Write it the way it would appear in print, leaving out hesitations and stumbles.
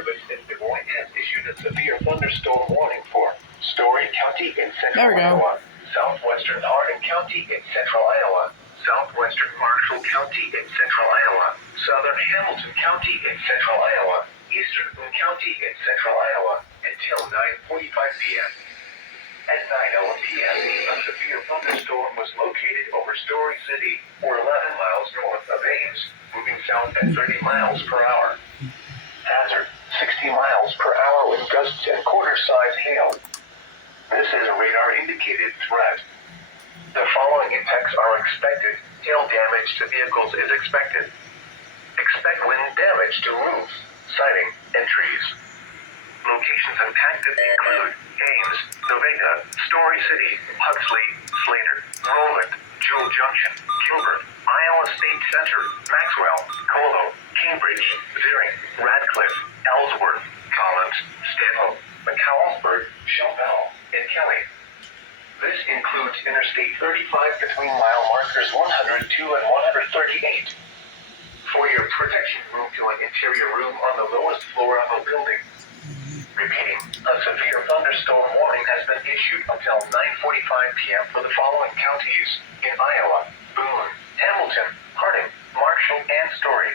Service in Des Moines has issued a severe thunderstorm warning for Story County in central Iowa, southwestern Hardin County in central Iowa, southwestern Marshall County in central Iowa, southern Hamilton County in central Iowa, eastern Boone County in central Iowa, until 9:45 p.m. At 9:01 p.m., a severe thunderstorm was located over Story City, or 11 miles north of Ames, moving south at 30 miles per hour. Hazard, 60 miles per hour with gusts and quarter-size hail. This is a radar-indicated threat. The following effects are expected. Hail damage to vehicles is expected. Expect wind damage to roofs, siding, and trees. Locations impacted include Ames, Nevada, Story City, Huxley, Slater, Roland, Jewel Junction, Gilbert, Iowa State Center, Maxwell, Colo, Cambridge, Zering, Radcliffe, Ellsworth, Collins, Stanhope, McAllisburg, Chauvel, and Kelly. This includes Interstate 35 between mile markers 102 and 138. For your protection, move to an interior room on the lowest floor of a building. Repeating, a severe thunderstorm warning has been issued until 9:45 p.m. for the following counties in Iowa: Boone, Hamilton, Hardin, Marshall, and Story.